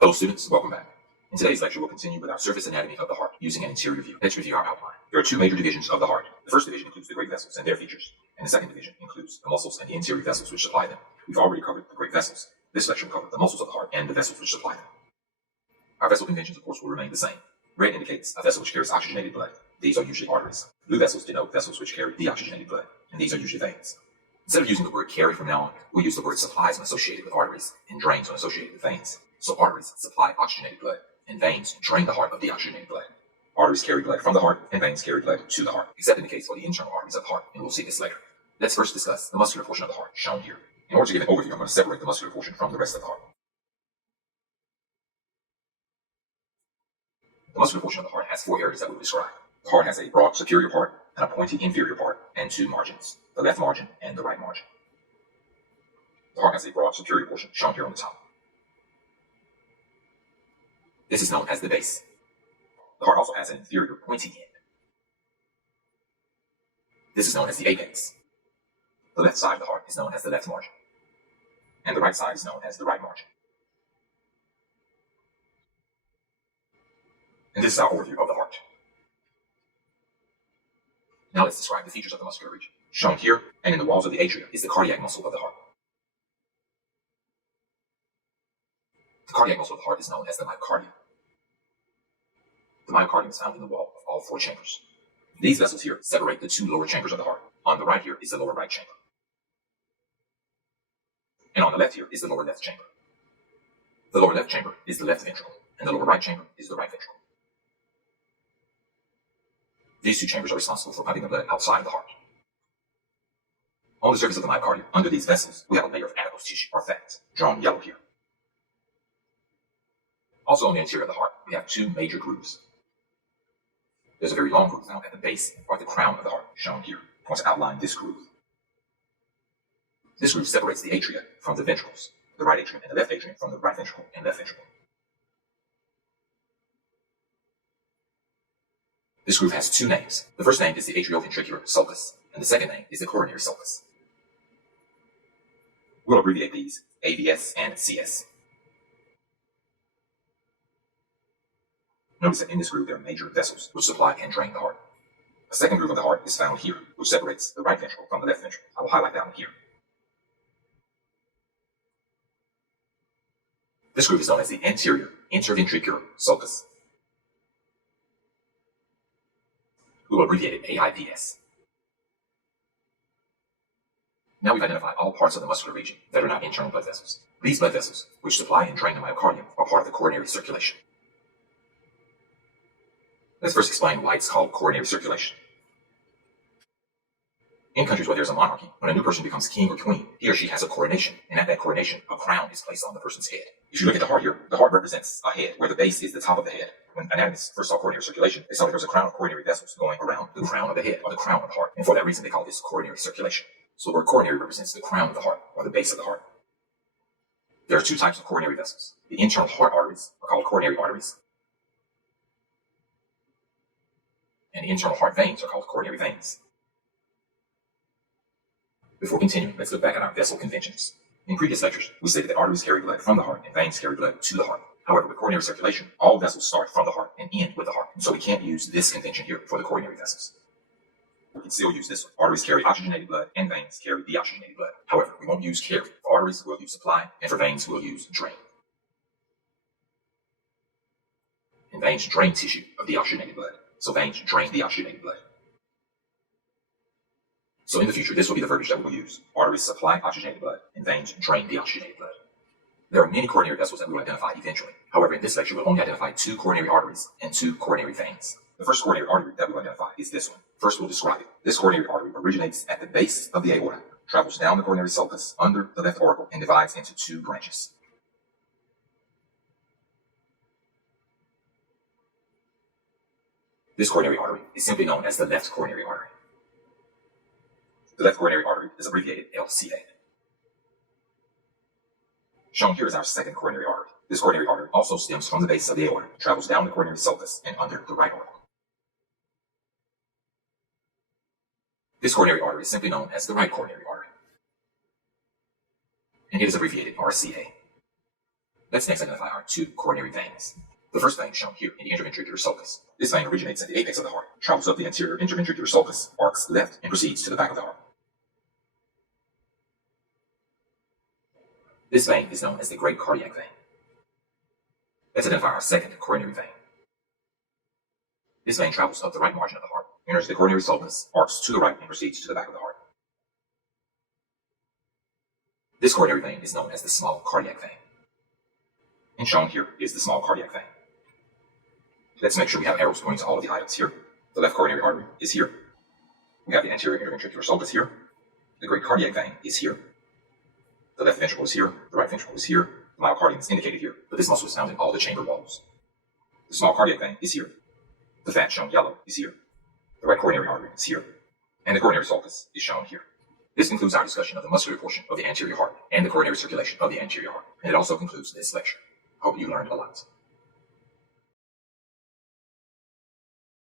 Hello students, welcome back. In today's lecture, we'll continue with our surface anatomy of the heart using an interior view. Let's review our outline. There are two major divisions of the heart. The first division includes the great vessels and their features, and the second division includes the muscles and the interior vessels which supply them. We've already covered the great vessels. This lecture will cover the muscles of the heart and the vessels which supply them. Our vessel conventions, of course, will remain the same. Red indicates a vessel which carries oxygenated blood. These are usually arteries. Blue vessels denote vessels which carry deoxygenated blood, and these are usually veins. Instead of using the word carry from now on, we'll use the word supplies when associated with arteries and drains when associated with veins. So arteries supply oxygenated blood, and veins drain the heart of deoxygenated blood. Arteries carry blood from the heart, and veins carry blood to the heart, except in the case for the internal arteries of the heart, and we'll see this later. Let's first discuss the muscular portion of the heart, shown here. In order to give an overview, I'm going to separate the muscular portion from the rest of the heart. The muscular portion of the heart has four areas that we'll describe. The heart has a broad superior part, and a pointy inferior part, and two margins, the left margin and the right margin. The heart has a broad superior portion, shown here on the top. This is known as the base. The heart also has an inferior pointy end. This is known as the apex. The left side of the heart is known as the left margin, and the right side is known as the right margin. And this is our overview of the heart. Now let's describe the features of the muscular region. Shown here and in the walls of the atria is the cardiac muscle of the heart. The cardiac muscle of the heart is known as the myocardium. The myocardium is found in the wall of all four chambers. These vessels here separate the two lower chambers of the heart. On the right here is the lower right chamber, and on the left here is the lower left chamber. The lower left chamber is the left ventricle, and the lower right chamber is the right ventricle. These two chambers are responsible for pumping the blood outside of the heart. On the surface of the myocardium, under these vessels, we have a layer of adipose tissue, or fat, drawn yellow here. Also on the interior of the heart, we have two major grooves. There's a very long groove found at the base, or at the crown of the heart, shown here. I want to outline this groove. This groove separates the atria from the ventricles, the right atrium and the left atrium from the right ventricle and left ventricle. This groove has two names. The first name is the atrioventricular sulcus, and the second name is the coronary sulcus. We'll abbreviate these AVS and CS. Notice that in this groove there are major vessels which supply and drain the heart. A second groove of the heart is found here, which separates the right ventricle from the left ventricle. I will highlight that one here. This groove is known as the anterior interventricular sulcus. We will abbreviate it AIPS. Now we've identified all parts of the muscular region that are not internal blood vessels. These blood vessels, which supply and drain the myocardium, are part of the coronary circulation. Let's first explain why it's called coronary circulation. In countries where there's a monarchy, when a new person becomes king or queen, he or she has a coronation, and at that coronation, a crown is placed on the person's head. If you look at the heart here, the heart represents a head, where the base is the top of the head. When anatomists first saw coronary circulation, they saw that there was a crown of coronary vessels going around the crown of the head, or the crown of the heart, and for that reason they call this coronary circulation. So the word coronary represents the crown of the heart, or the base of the heart. There are two types of coronary vessels. The internal heart arteries are called coronary arteries, and the internal heart veins are called coronary veins. Before continuing, let's look back at our vessel conventions. In previous lectures, we stated that arteries carry blood from the heart and veins carry blood to the heart. However, with coronary circulation, all vessels start from the heart and end with the heart, and so we can't use this convention here for the coronary vessels. We can still use this one. Arteries carry oxygenated blood, and veins carry deoxygenated blood. However, we won't use carry. For arteries, we'll use supply, and for veins, we'll use drain. And veins drain tissue of deoxygenated blood, so veins drain deoxygenated blood. So in the future, this will be the verbiage that we will use. Arteries supply oxygenated blood, and veins drain deoxygenated blood. There are many coronary vessels that we will identify eventually. However, in this lecture, we'll only identify two coronary arteries and two coronary veins. The first coronary artery that we'll identify is this one. First, we'll describe it. This coronary artery originates at the base of the aorta, travels down the coronary sulcus under the left auricle, and divides into two branches. This coronary artery is simply known as the left coronary artery. The left coronary artery is abbreviated LCA. Shown here is our second coronary artery. This coronary artery also stems from the base of the aorta, travels down the coronary sulcus and under the right auricle. This coronary artery is simply known as the right coronary artery, and it is abbreviated RCA. Let's next identify our two coronary veins. The first vein shown here in the interventricular sulcus. This vein originates at the apex of the heart, travels up the anterior interventricular sulcus, arcs left, and proceeds to the back of the heart. This vein is known as the great cardiac vein. Let's identify our second coronary vein. This vein travels up the right margin of the heart, enters the coronary sulcus, arcs to the right, and proceeds to the back of the heart. This coronary vein is known as the small cardiac vein. And shown here is the small cardiac vein. Let's make sure we have arrows pointing to all of the items here. The left coronary artery is here. We have the anterior interventricular sulcus here. The great cardiac vein is here. The left ventricle is here. The right ventricle is here. The myocardium is indicated here, but this muscle is found in all the chamber walls. The small cardiac vein is here. The fat shown yellow is here. The right coronary artery is here. And the coronary sulcus is shown here. This concludes our discussion of the muscular portion of the anterior heart and the coronary circulation of the anterior heart. And it also concludes this lecture. I hope you learned a lot.